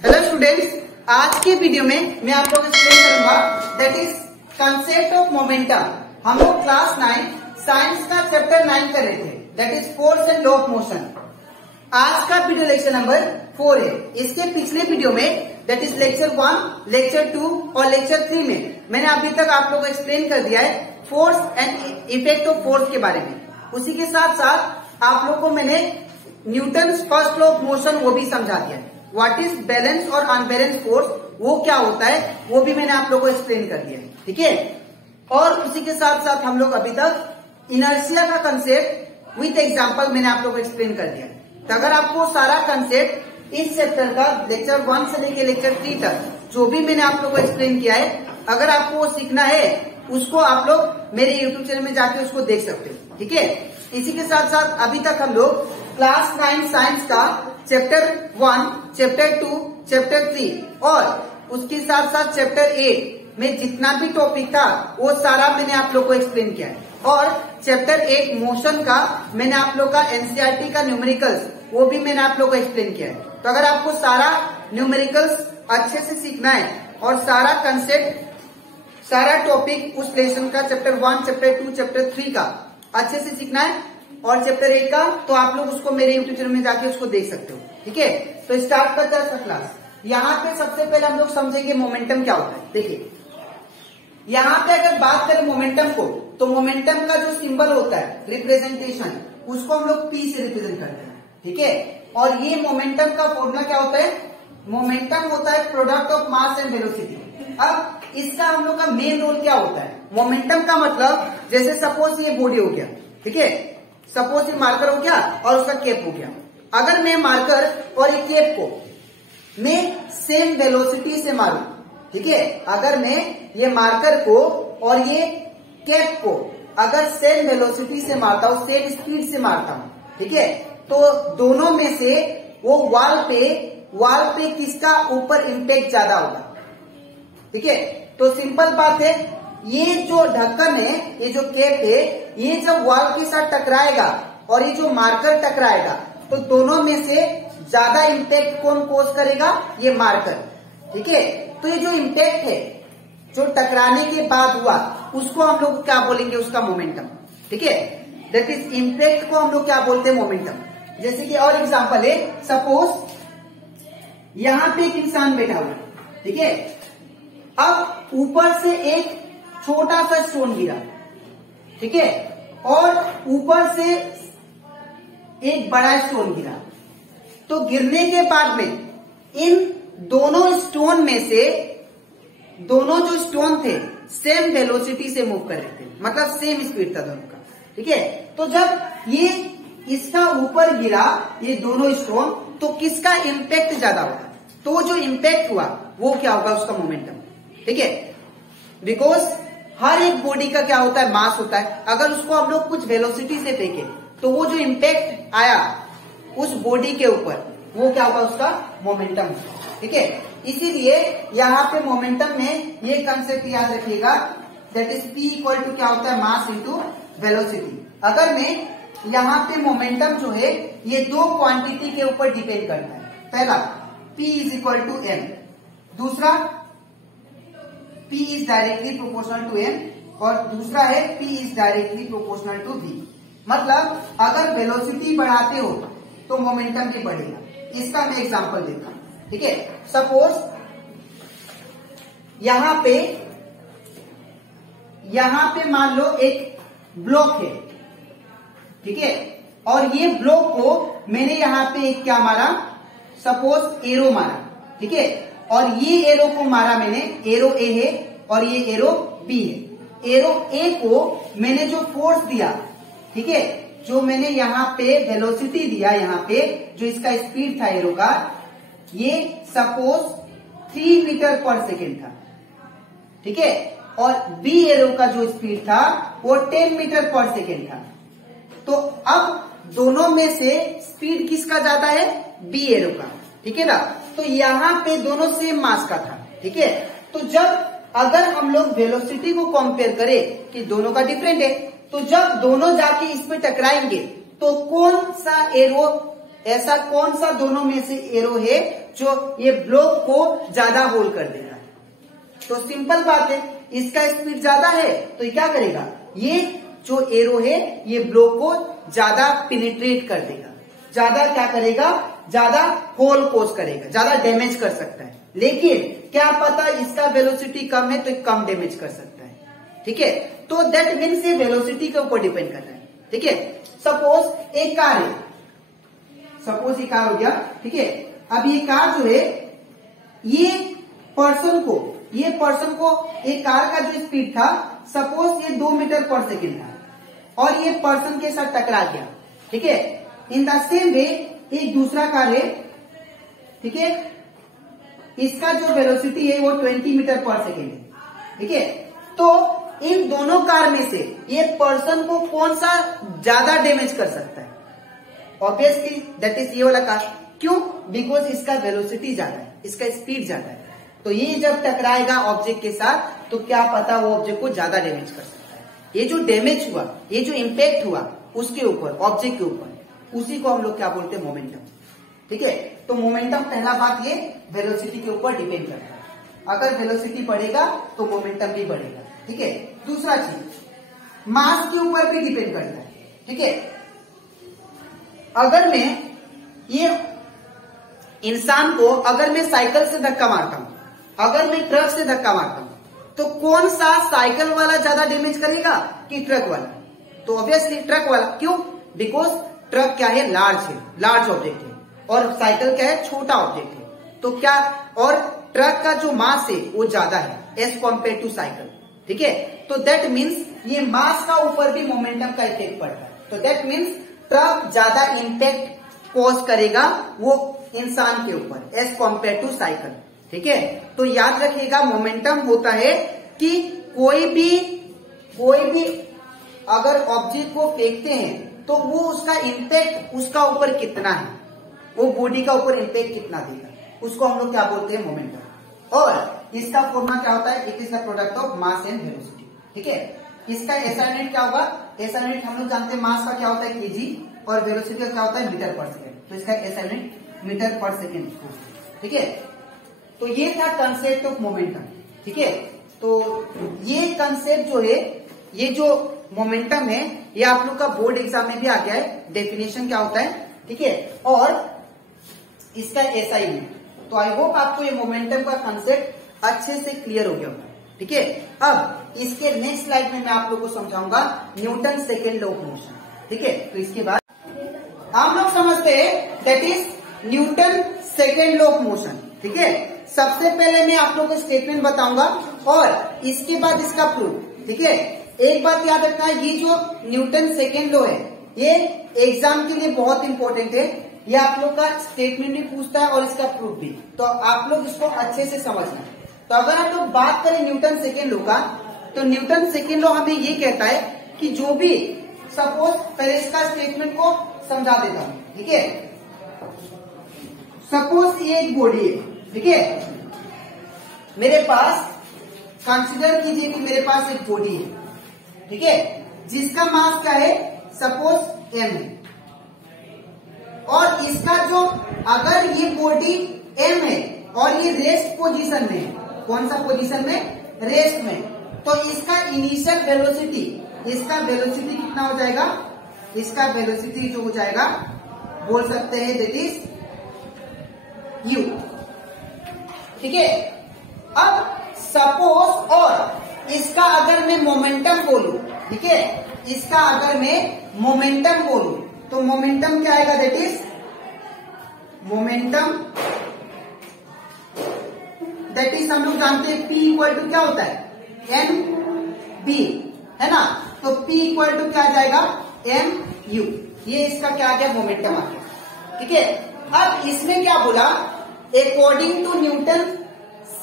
Hello students, आज के video में मैं आप लोगों को एक्सप्लेन करूंगा that is concept of momentum. हम लोग क्लास 9 साइंस का चैप्टर 9 कर रहे थे, that is force and law of motion. आज का वीडियो लेक्चर नंबर 4 है। इसके पिछले वीडियो में दैट इज लेक्चर 1, लेक्चर 2 और लेक्चर 3 में मैंने अभी तक आप लोगों को एक्सप्लेन कर दिया है force and effect of force के बारे में। उसी के साथ साथ आप लोगों को मैंने Newton first law of motion वो भी समझा दिया है। व्हाट इज बैलेंस और अनबैलेंस फोर्स, वो क्या होता है वो भी मैंने आप लोगों को एक्सप्लेन कर दिया है, ठीक है। और उसी के साथ साथ हम लोग अभी तक इनर्शिया का कंसेप्ट विथ एग्जांपल मैंने आप लोगों को एक्सप्लेन कर दिया है। तो अगर आपको सारा कंसेप्ट इस चैप्टर का लेक्चर 1 से लेकर लेक्चर 3 तक जो भी मैंने आप लोगों को एक्सप्लेन किया है, अगर आपको वो सीखना है उसको आप लोग मेरे यूट्यूब चैनल में जाके उसको देख सकते हो, ठीक है। इसी के साथ साथ अभी तक हम लोग क्लास 9 साइंस का चैप्टर 1, चैप्टर 2, चैप्टर 3 और उसके साथ साथ चैप्टर 8 में जितना भी टॉपिक था वो सारा मैंने आप लोग को एक्सप्लेन किया है। और चैप्टर 8 मोशन का मैंने आप लोग का एनसीईआरटी का न्यूमेरिकल्स वो भी मैंने आप लोग को एक्सप्लेन किया है। तो अगर आपको सारा न्यूमेरिकल्स अच्छे से सीखना है और सारा कंसेप्ट सारा टॉपिक उस लेसन का चैप्टर 1, चैप्टर 2, चैप्टर 3 का अच्छे से सीखना है और चैप्टर 8 का, तो आप लोग उसको मेरे यूट्यूब चैनल में जाके उसको देख सकते हो, ठीक है। तो स्टार्ट करते हैं क्लास। यहाँ पे सबसे पहले हम लोग समझेंगे मोमेंटम क्या होता है। देखिए यहाँ पे अगर बात करें मोमेंटम को, तो मोमेंटम का जो सिंबल होता है रिप्रेजेंटेशन, उसको हम लोग पी से रिप्रेजेंट करते हैं, ठीक है। और ये मोमेंटम का फॉर्मूला क्या होता है, मोमेंटम होता है product of mass and velocity. अब इसका हम लोग का मेन रोल क्या होता है, मोमेंटम का मतलब जैसे सपोज ये बॉडी हो गया, ठीक है, सपोज ये मार्कर हो गया और उसका केप हो गया। अगर मैं मार्कर और ये केप को मैं सेम वेलोसिटी से मारूं, ठीक है, अगर मैं ये मार्कर को और ये केप को अगर सेम वेलोसिटी से मारता हूं, सेम स्पीड से मारता हूं, ठीक है, तो दोनों में से वो वॉल पे किसका ऊपर इम्पैक्ट ज्यादा होगा, ठीक है। तो सिंपल बात है, ये जो ढक्कन है, ये जो केप है, ये जब वॉल के साथ टकराएगा और ये जो मार्कर टकराएगा, तो दोनों में से ज्यादा इम्पैक्ट कौन कोज करेगा, ये मार्कर, ठीक है। तो ये जो इम्पैक्ट है जो टकराने के बाद हुआ, उसको हम लोग क्या बोलेंगे, उसका मोमेंटम, ठीक है। दैट इज इम्पैक्ट को हम लोग क्या बोलते हैं, मोमेंटम। जैसे कि और एग्जांपल है, सपोज यहां पे एक इंसान बैठा हुआ, ठीक है। अब ऊपर से एक छोटा सा स्टोन गिरा, ठीक है, और ऊपर से एक बड़ा स्टोन गिरा। तो गिरने के बाद में इन दोनों स्टोन में से दोनों जो स्टोन थे सेम वेलोसिटी से मूव कर रहे थे, मतलब सेम स्पीड था दोनों का, ठीक है। तो जब ये इसका ऊपर गिरा ये दोनों स्टोन, तो किसका इम्पैक्ट ज्यादा होगा, तो वो जो इम्पैक्ट हुआ वो क्या होगा, उसका मोमेंटम, ठीक है। बिकॉज हर एक बॉडी का क्या होता है, मास होता है। अगर उसको हम लोग कुछ वेलोसिटी से फेंके तो वो जो इम्पैक्ट आया उस बॉडी के ऊपर वो क्या होगा, उसका मोमेंटम, ठीक है। इसीलिए यहाँ पे मोमेंटम में ये कंसेप्ट याद रखिएगा, that is P equal to क्या होता है, मास इंटू वेलोसिटी। अगर मैं यहाँ पे मोमेंटम जो है ये दो क्वांटिटी के ऊपर डिपेंड करता है। पहला P is equal to m, दूसरा P is directly proportional to m, और दूसरा है P is directly proportional to v। मतलब अगर वेलोसिटी बढ़ाते हो तो मोमेंटम भी बढ़ेगा। इसका मैं एग्जांपल देता हूं, ठीक है। सपोज यहां पे मान लो एक ब्लॉक है, ठीक है, और ये ब्लॉक को मैंने यहां पे एक क्या मारा, सपोज एरो मारा, ठीक है, और ये एरो को मारा मैंने, एरो ए है और ये एरो बी है। एरो ए को मैंने जो फोर्स दिया, ठीक है, जो मैंने यहाँ पे वेलोसिटी दिया, यहाँ पे जो इसका स्पीड था एरो का, ये सपोज 3 मीटर पर सेकेंड था, ठीक है, और बी एरो का जो स्पीड था वो 10 मीटर पर सेकेंड था। तो अब दोनों में से स्पीड किसका ज्यादा है, बी एरो का, ठीक है ना। तो यहाँ पे दोनों सेम मास का था, ठीक है। तो जब अगर हम लोग वेलोसिटी को कंपेयर करें कि दोनों का डिफरेंट है, तो जब दोनों जाके इस पे टकराएंगे तो कौन सा एरो ऐसा कौन सा दोनों में से एरो है जो ये ब्लॉक को ज्यादा होल्ड कर देगा? तो सिंपल बात है, इसका स्पीड ज्यादा है तो ये क्या करेगा, ये जो एरो है ये ब्लॉक को ज्यादा पेनिट्रेट कर देगा, ज्यादा क्या करेगा, ज्यादा होल कोज करेगा, ज्यादा डैमेज कर सकता है। लेकिन क्या पता इसका वेलोसिटी कम है तो कम डैमेज कर सकता है, ठीक है। तो दैट मीन्स ये वेलोसिटी के ऊपर डिपेंड कर रहा है, ठीक है। सपोज एक कार है, सपोज ये कार हो गया, ठीक है। अब ये कार जो है ये पर्सन को एक कार का जो स्पीड था सपोज ये 2 मीटर पर सेकेंड था और ये पर्सन के साथ टकरा गया, ठीक है। इन द सेम वे एक दूसरा कार है, ठीक है, इसका जो वेलोसिटी है वो 20 मीटर पर सेकेंड है, ठीक है। तो इन दोनों कार में से ये पर्सन को कौन सा ज्यादा डैमेज कर सकता है? ऑब्वियसली दैट इज ये वाला कार। क्यों? बिकॉज इसका वेलोसिटी ज्यादा है, इसका स्पीड ज्यादा है। तो ये जब टकराएगा ऑब्जेक्ट के साथ तो क्या पता वो ऑब्जेक्ट को ज्यादा डैमेज कर सकता है। ये जो डैमेज हुआ, ये जो इम्पैक्ट हुआ उसके ऊपर, ऑब्जेक्ट के ऊपर, उसी को हम लोग क्या बोलते हैं, मोमेंटम, ठीक है। तो मोमेंटम पहला बात ये वेलोसिटी के ऊपर डिपेंड करता है। अगर वेलोसिटी बढ़ेगा तो मोमेंटम भी बढ़ेगा, ठीक है। दूसरा चीज मास के ऊपर भी डिपेंड करता है, ठीक है। अगर मैं ये इंसान को अगर मैं साइकिल से धक्का मारता हूं, अगर मैं ट्रक से धक्का मारता हूं, तो कौन सा साइकिल वाला ज्यादा डैमेज करेगा कि ट्रक वाला? तो ऑब्वियसली ट्रक वाला। क्यों? बिकॉज ट्रक क्या है, लार्ज ऑब्जेक्ट है और साइकिल क्या है, छोटा ऑब्जेक्ट है। तो क्या, और ट्रक का जो मास है वो ज्यादा है एज कॉम्पेयर टू साइकिल, ठीक है। तो दैट मीन्स ये मास का ऊपर भी मोमेंटम का इफेक्ट पड़ता है। तो दैट मीन्स ट्रक ज्यादा इंपैक्ट कॉज करेगा वो इंसान के ऊपर एज कॉम्पेयर टू साइकिल, ठीक है। तो याद रखिएगा मोमेंटम होता है कि कोई भी अगर ऑब्जेक्ट को फेंकते हैं तो वो उसका इम्पैक्ट उसका ऊपर कितना है, वो बॉडी का ऊपर इम्पैक्ट कितना देगा, उसको हम लोग क्या बोलते हैं, मोमेंटम। और इसका फॉर्मूला क्या होता है, it is the product of mass and velocity, ठीक है। इसका एसआई यूनिट क्या होगा, एसआई यूनिट हम लोग जानते हैं मास का क्या होता है केजी और वेलोसिटी का क्या होता है मीटर पर सेकेंड। तो इसका एसआई यूनिट मीटर पर सेकेंड, ठीक है। तो ये था कंसेप्ट ऑफ मोमेंटम, ठीक है। तो ये कंसेप्ट जो है, ये जो मोमेंटम है, ये आप लोग का बोर्ड एग्जाम में भी आ गया है, डेफिनेशन क्या होता है, ठीक है, और इसका एसआई यूनिट। तो आई होप आपको ये मोमेंटम का कंसेप्ट अच्छे से क्लियर हो गया होगा, ठीक है। अब इसके नेक्स्ट स्लाइड में मैं आप लोग को समझाऊंगा Newton second law of motion, ठीक है। तो इसके बाद हम लोग समझते हैं that is Newton second law of motion, ठीक है। सबसे पहले मैं आप लोगों को स्टेटमेंट बताऊंगा और इसके बाद इसका प्रूफ, ठीक है। एक बात याद रखना है, ये जो न्यूटन सेकेंड लॉ है ये एग्जाम के लिए बहुत इंपॉर्टेंट है। ये आप लोग का स्टेटमेंट भी पूछता है और इसका प्रूफ भी, तो आप लोग इसको अच्छे से समझना। तो अगर आप लोग बात करें न्यूटन सेकेंड लॉ का, तो न्यूटन सेकेंड लॉ हमें ये कहता है कि जो भी, सपोज पहले इसका स्टेटमेंट को समझा देता हूं, ठीक है। सपोज ये एक बॉडी है, ठीक है, मेरे पास कंसीडर कीजिए कि मेरे पास एक बॉडी है, ठीक है, जिसका मास क्या है, सपोज m है, और इसका जो, अगर ये बॉडी m है और ये रेस्ट पोजीशन में है, कौन सा पोजीशन में, रेस्ट में, तो इसका इनिशियल वेलोसिटी, इसका वेलोसिटी कितना हो जाएगा, इसका वेलोसिटी जो हो जाएगा बोल सकते हैं दैट इज u, ठीक है। अब सपोज और इसका अगर मैं मोमेंटम बोलूं, ठीक है, इसका अगर मैं मोमेंटम बोलूं तो मोमेंटम क्या आएगा, that is momentum, that is हम लोग जानते हैं P इक्वल टू क्या होता है, एम बी, है ना। तो P इक्वल टू क्या आ जाएगा, एम यू, ये इसका क्या आ गया, मोमेंटम आ गया, ठीक है। अब इसमें क्या बोला, according to Newton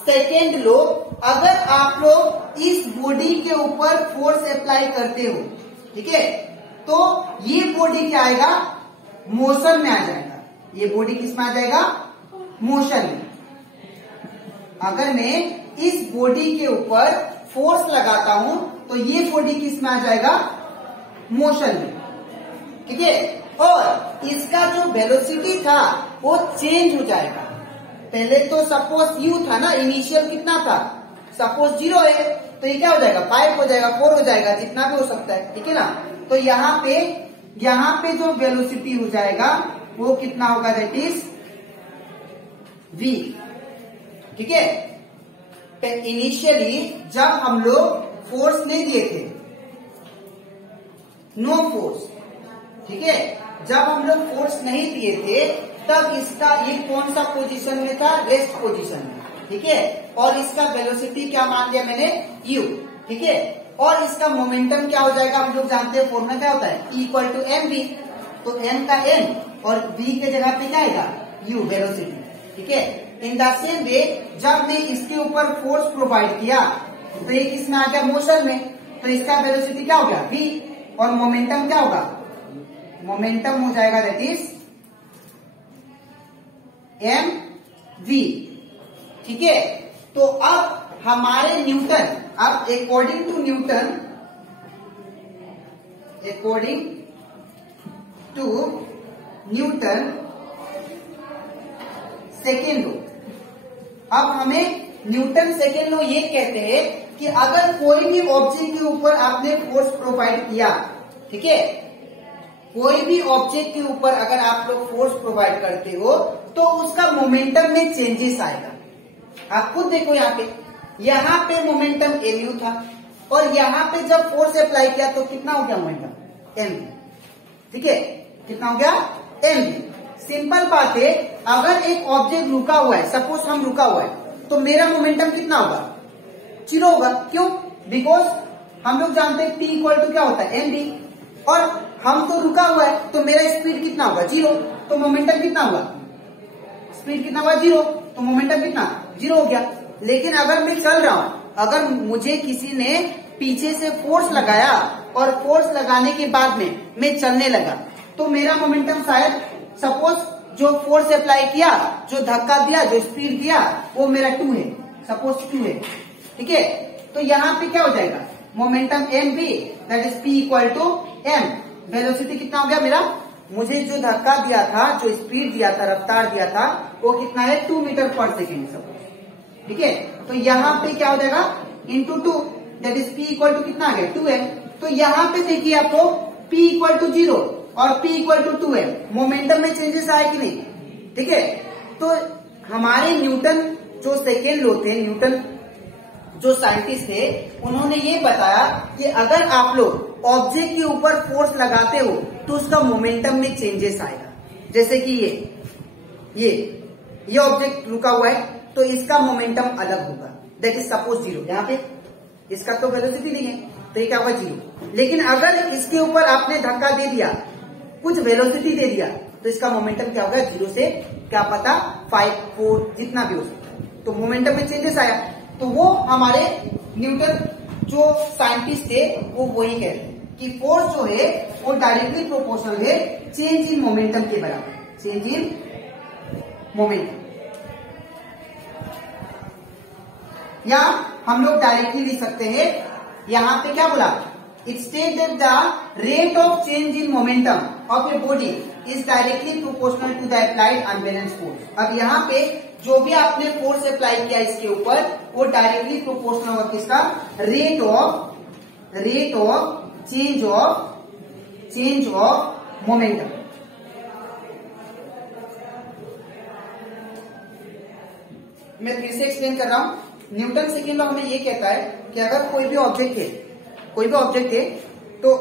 second law, अगर आप लोग इस बॉडी के ऊपर फोर्स अप्लाई करते हो, ठीक है, तो ये बॉडी क्या आएगा, मोशन में आ जाएगा। ये बॉडी किस में आ जाएगा, मोशन में। अगर मैं इस बॉडी के ऊपर फोर्स लगाता हूं तो ये बॉडी किस में आ जाएगा, मोशन में, ठीक है। और इसका जो वेलोसिटी था वो चेंज हो जाएगा। पहले तो सपोज यू था ना, इनिशियल कितना था, सपोज 0 है, तो ये क्या हो जाएगा 5 हो जाएगा, 4 हो जाएगा, जितना भी हो सकता है, ठीक है ना। तो यहाँ पे जो वेलोसिटी हो जाएगा वो कितना होगा, दैट इज v, ठीक है। इनिशियली जब हम लोग फोर्स नहीं दिए थे, नो फोर्स, ठीक है, जब हम लोग फोर्स नहीं दिए थे तब इसका ये कौन सा पोजीशन में था, रेस्ट पोजीशन में, ठीक है। और इसका वेलोसिटी क्या मान लिया मैंने, u, ठीक है। और इसका मोमेंटम क्या हो जाएगा, हम लोग जानते हैं फॉर्मूला क्या होता है, E=mv, तो m का n और v के जगह पे क्या आएगा, u, वेलोसिटी, ठीक है। इन द सेम वे जब मैं इसके ऊपर फोर्स प्रोवाइड किया तो ये किसमें आ गया, मोशन में, तो इसका वेलोसिटी क्या हो गया, v, और मोमेंटम क्या होगा, मोमेंटम हो जाएगा दैट इज mv, ठीक है। तो अब हमारे न्यूटन, अब according to Newton second law, अब हमें न्यूटन सेकेंड लॉ ये कहते हैं कि अगर कोई भी ऑब्जेक्ट के ऊपर आपने फोर्स प्रोवाइड किया, ठीक है, कोई भी ऑब्जेक्ट के ऊपर अगर आप लोग फोर्स प्रोवाइड करते हो तो उसका मोमेंटम में चेंजेस आएगा। आप खुद देखो यहाँ पे मोमेंटम mu था और यहाँ पे जब फोर्स अप्लाई किया तो कितना हो गया मोमेंटम, m, ठीक है, कितना हो गया, m। सिंपल बात है, अगर एक ऑब्जेक्ट रुका हुआ है, सपोज हम रुका हुआ है, तो मेरा मोमेंटम कितना होगा, 0 होगा। क्यों, बिकॉज हम लोग जानते हैं P क्या होता है, mv, और हम तो रुका हुआ है तो मेरा स्पीड कितना होगा, 0, तो मोमेंटम कितना होगा, स्पीड कितना होगा, 0, तो मोमेंटम कितना, 0 हो गया। लेकिन अगर मैं चल रहा हूं, अगर मुझे किसी ने पीछे से फोर्स लगाया और फोर्स लगाने के बाद में मैं चलने लगा, तो मेरा मोमेंटम शायद, सपोज जो फोर्स अप्लाई किया, जो धक्का दिया, जो स्पीड दिया, वो मेरा 2 है, सपोज 2 है, ठीक है। तो यहाँ पे क्या हो जाएगा, momentum mv, that is P=m, velocity कितना हो गया मेरा, मुझे जो धक्का दिया था, जो स्पीड दिया था, रफ्तार दिया था, वो कितना है, 2 मीटर पर सेकेंड, सपोज, ठीक है। तो यहाँ पे क्या हो जाएगा, इंटू 2, दैट इज P कितना आ गया, 2m। तो यहाँ पे देखिए आपको P=0 और P=2m, मोमेंटम में चेंजेस आए कि नहीं, ठीक है। तो हमारे न्यूटन जो सेकेंड लॉ थे, न्यूटन जो साइंटिस्ट थे, उन्होंने ये बताया कि अगर आप लोग ऑब्जेक्ट के ऊपर फोर्स लगाते हो तो उसका मोमेंटम में चेंजेस आएगा। जैसे कि ये ऑब्जेक्ट रुका हुआ है तो इसका मोमेंटम अलग होगा, दैट इज सपोज 0, यहाँ पे इसका तो वेलोसिटी नहीं है तो ये क्या होगा, 0। लेकिन अगर इसके ऊपर आपने धक्का दे दिया, कुछ वेलोसिटी दे दिया, तो इसका मोमेंटम क्या होगा, 0 से क्या पता 5, 4 जितना भी हो सकता है, तो मोमेंटम में चेंजेस आया। तो वो हमारे न्यूटन जो साइंटिस्ट थे वो वही कहते हैं कि फोर्स जो है वो डायरेक्टली प्रोपोर्शनल है चेंज इन मोमेंटम के बराबर, चेंज इन मोमेंटम। या हम लोग डायरेक्टली लिख सकते हैं, यहाँ पे क्या बोला, it state that the rate of change in momentum of a body is directly proportional to the applied unbalance force. अब यहाँ पे जो भी आपने फोर्स अप्लाई किया इसके ऊपर, वो डायरेक्टली प्रोपोर्शनल होगा किसका, rate of change of momentum. मैं फिर से एक्सप्लेन कर रहा हूं। न्यूटन सेकेंड लॉ हमें ये कहता है कि अगर कोई भी ऑब्जेक्ट है तो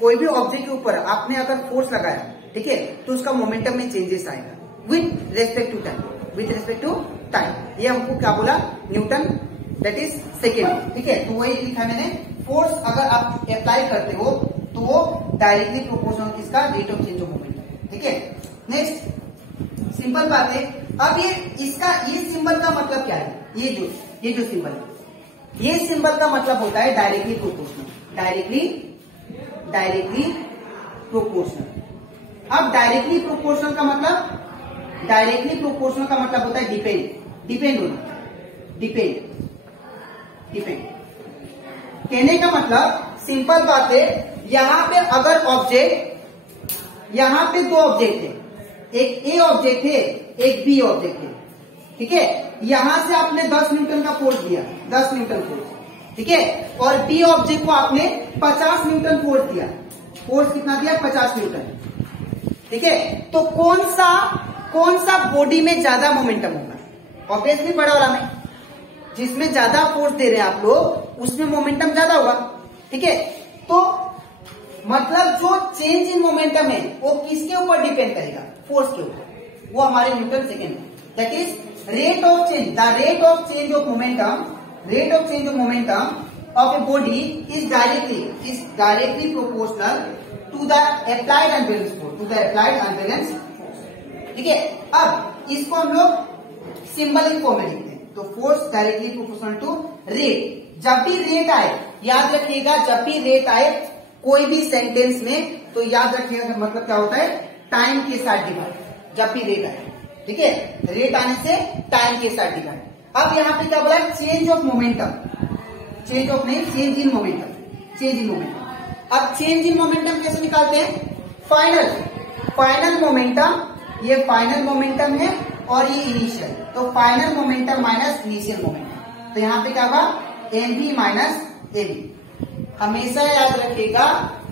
कोई भी ऑब्जेक्ट के ऊपर आपने अगर फोर्स लगाया, ठीक है, तो उसका मोमेंटम में चेंजेस आएगा विथ रेस्पेक्ट टू टाइम। ये हमको क्या बोला, न्यूटन, दैट इज सेकेंड, ठीक है। तो वही लिखा मैंने, फोर्स अगर आप अप्लाई करते हो तो वो डायरेक्टली प्रोपोर्शनल किसका, rate of change of momentum, ठीक है। नेक्स्ट सिंपल बात है। अब ये सिंबल का मतलब क्या है, ये जो सिंबल है, ये सिंबल का मतलब होता है डायरेक्टली प्रोपोर्शनल, डायरेक्टली प्रोपोर्शनल। अब डायरेक्टली प्रोपोर्शनल का मतलब होता है डिपेंड होना, डिपेंड। कहने का मतलब सिंपल बात है, यहां पे अगर ऑब्जेक्ट यहाँ पे दो ऑब्जेक्ट है, एक ए ऑब्जेक्ट है, एक बी ऑब्जेक्ट है, ठीक है। यहां से आपने 10 न्यूटन का फोर्स दिया, 10 न्यूटन फोर्स, ठीक है, और बी ऑब्जेक्ट को आपने 50 न्यूटन फोर्स दिया। फोर्स कितना दिया? 50 न्यूटन, ठीक है। तो कौन सा बॉडी में ज्यादा मोमेंटम होगा? ऑब्वियसली बड़ा वाला में, जिसमें ज्यादा फोर्स दे रहे हैं आप लोग उसमें मोमेंटम ज्यादा होगा, ठीक है। तो मतलब जो चेंज इन मोमेंटम है वो किसके ऊपर डिपेंड करेगा? फोर्स के ऊपर, वो हमारे न्यूटन सेकेंड है। That is rate of change, the rate of change of momentum of a body is directly proportional to the applied unbalanced force, ठीक है। अब इसको हम लोग सिंबलिक फॉर्म में लिखते हैं, तो force directly proportional to rate. जब भी रेट आए, याद रखिएगा, जब भी रेट आए कोई भी सेंटेंस में, तो याद रखिएगा मतलब क्या होता है? टाइम के साथ डिवाइड। जब भी रेट आए, ठीक है, रेट आने से टाइम के साथ डिवाइड। अब यहाँ पे क्या बोला? Change of momentum, change of नहीं, चेंज इन मोमेंटम। अब चेंज इन मोमेंटम कैसे निकालते हैं? फाइनल मोमेंटम, ये फाइनल मोमेंटम है और ये इनिशियल, तो final momentum minus initial momentum. तो यहाँ पे क्या होगा? mv माइनस एवी। हमेशा याद रखिएगा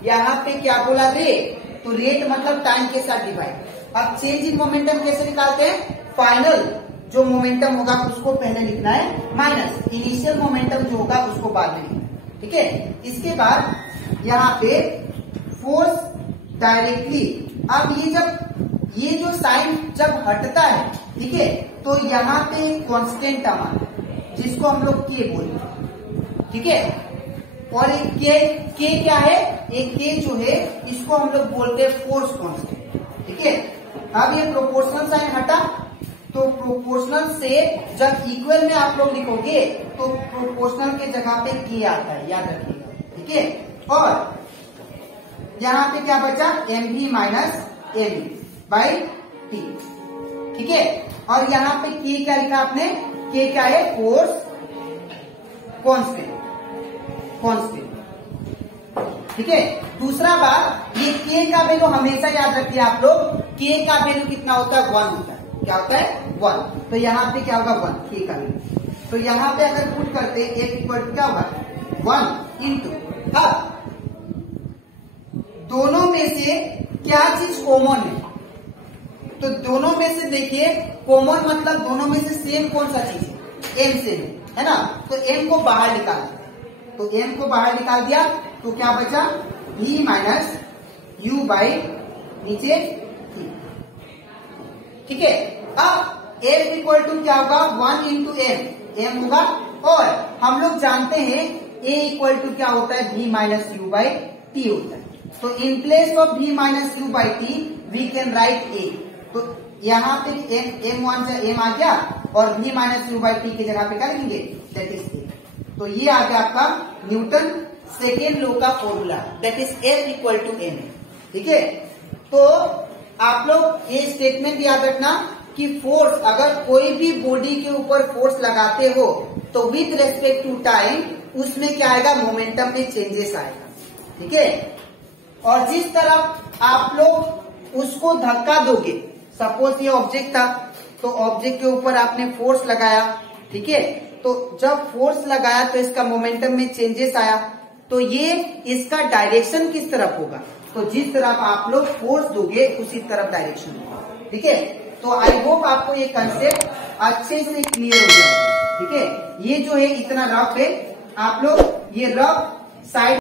यहाँ पे क्या बोला? रेट, तो रेट मतलब टाइम के साथ डिवाइड। अब चेंज इन मोमेंटम कैसे निकालते हैं? फाइनल जो मोमेंटम होगा उसको पहले लिखना है, माइनस इनिशियल मोमेंटम जो होगा उसको बाद में लिखना है, ठीक है। इसके बाद यहाँ पे फोर्स डायरेक्टली, अब ये जो साइन जब हटता है, ठीक है, तो यहाँ पे कांस्टेंट टर्म आता है जिसको हम लोग के बोलते हैं, ठीक है। और एक के क्या है? एक के जो है इसको हम लोग बोलते हैं फोर्स कांस्टेंट, ठीक है। अब ये प्रोपोर्शनल साइन हटा, तो प्रोपोर्शनल से जब इक्वल में आप लोग लिखोगे तो प्रोपोर्शनल के जगह पे के आता है, याद रखिएगा, ठीक है। और यहाँ पे क्या बचा? mv minus AV by T, ठीक है। और यहाँ पे के क्या लिखा आपने? के क्या है? फोर्स कांस्टेंट, ठीक है। दूसरा बात, ये के का वैल्यू हमेशा याद रखिए आप लोग, के का वैल्यू कितना होता है? 1 होता है। क्या होता है? 1। तो यहाँ पे क्या होगा? 1 के का वैल्यू। तो यहाँ पे अगर पुट करते एक इक्वल टू क्या होगा? 1 इंटू, अब दोनों में से क्या चीज कॉमन है? तो दोनों में से देखिए, कॉमन मतलब दोनों में से सेम कौन सा चीज है? एम से है ना। तो एम को बाहर निकाल दिया, तो एम को बाहर निकाल दिया तो क्या बचा? v माइनस यू बाई नीचे, ठीक है। अब एम इक्वल टू क्या होगा? 1 इंटू एम होगा, और हम लोग जानते हैं ए इक्वल टू क्या होता है? v minus you by t होता है। तो in place of v minus you by t we can write a. तो यहाँ पे m1 से m आ गया और v minus you by T की जगह पे क्या लिखेंगे? That is A. तो ये आ गया आपका न्यूटन सेकेंड लॉ का formula, that is F equal to m, ठीक है। तो आप लोग ये स्टेटमेंट याद रखना कि फोर्स, अगर कोई भी बॉडी के ऊपर फोर्स लगाते हो तो विथ रेस्पेक्ट टू टाइम उसमें क्या आएगा? मोमेंटम में चेंजेस आएगा, ठीक है। और जिस तरफ आप लोग उसको धक्का दोगे, सपोज ये ऑब्जेक्ट था, तो ऑब्जेक्ट के ऊपर आपने फोर्स लगाया, ठीक है। तो जब फोर्स लगाया तो इसका मोमेंटम में चेंजेस आया, तो ये इसका डायरेक्शन किस तरफ होगा? तो जिस तरफ आप लोग फोर्स दोगे उसी तरफ डायरेक्शन होगा, ठीक है। तो आई होप आपको ये कंसेप्ट अच्छे से क्लियर हो गया, ठीक है। ये जो है इतना रफ है, आप लोग ये रफ साइड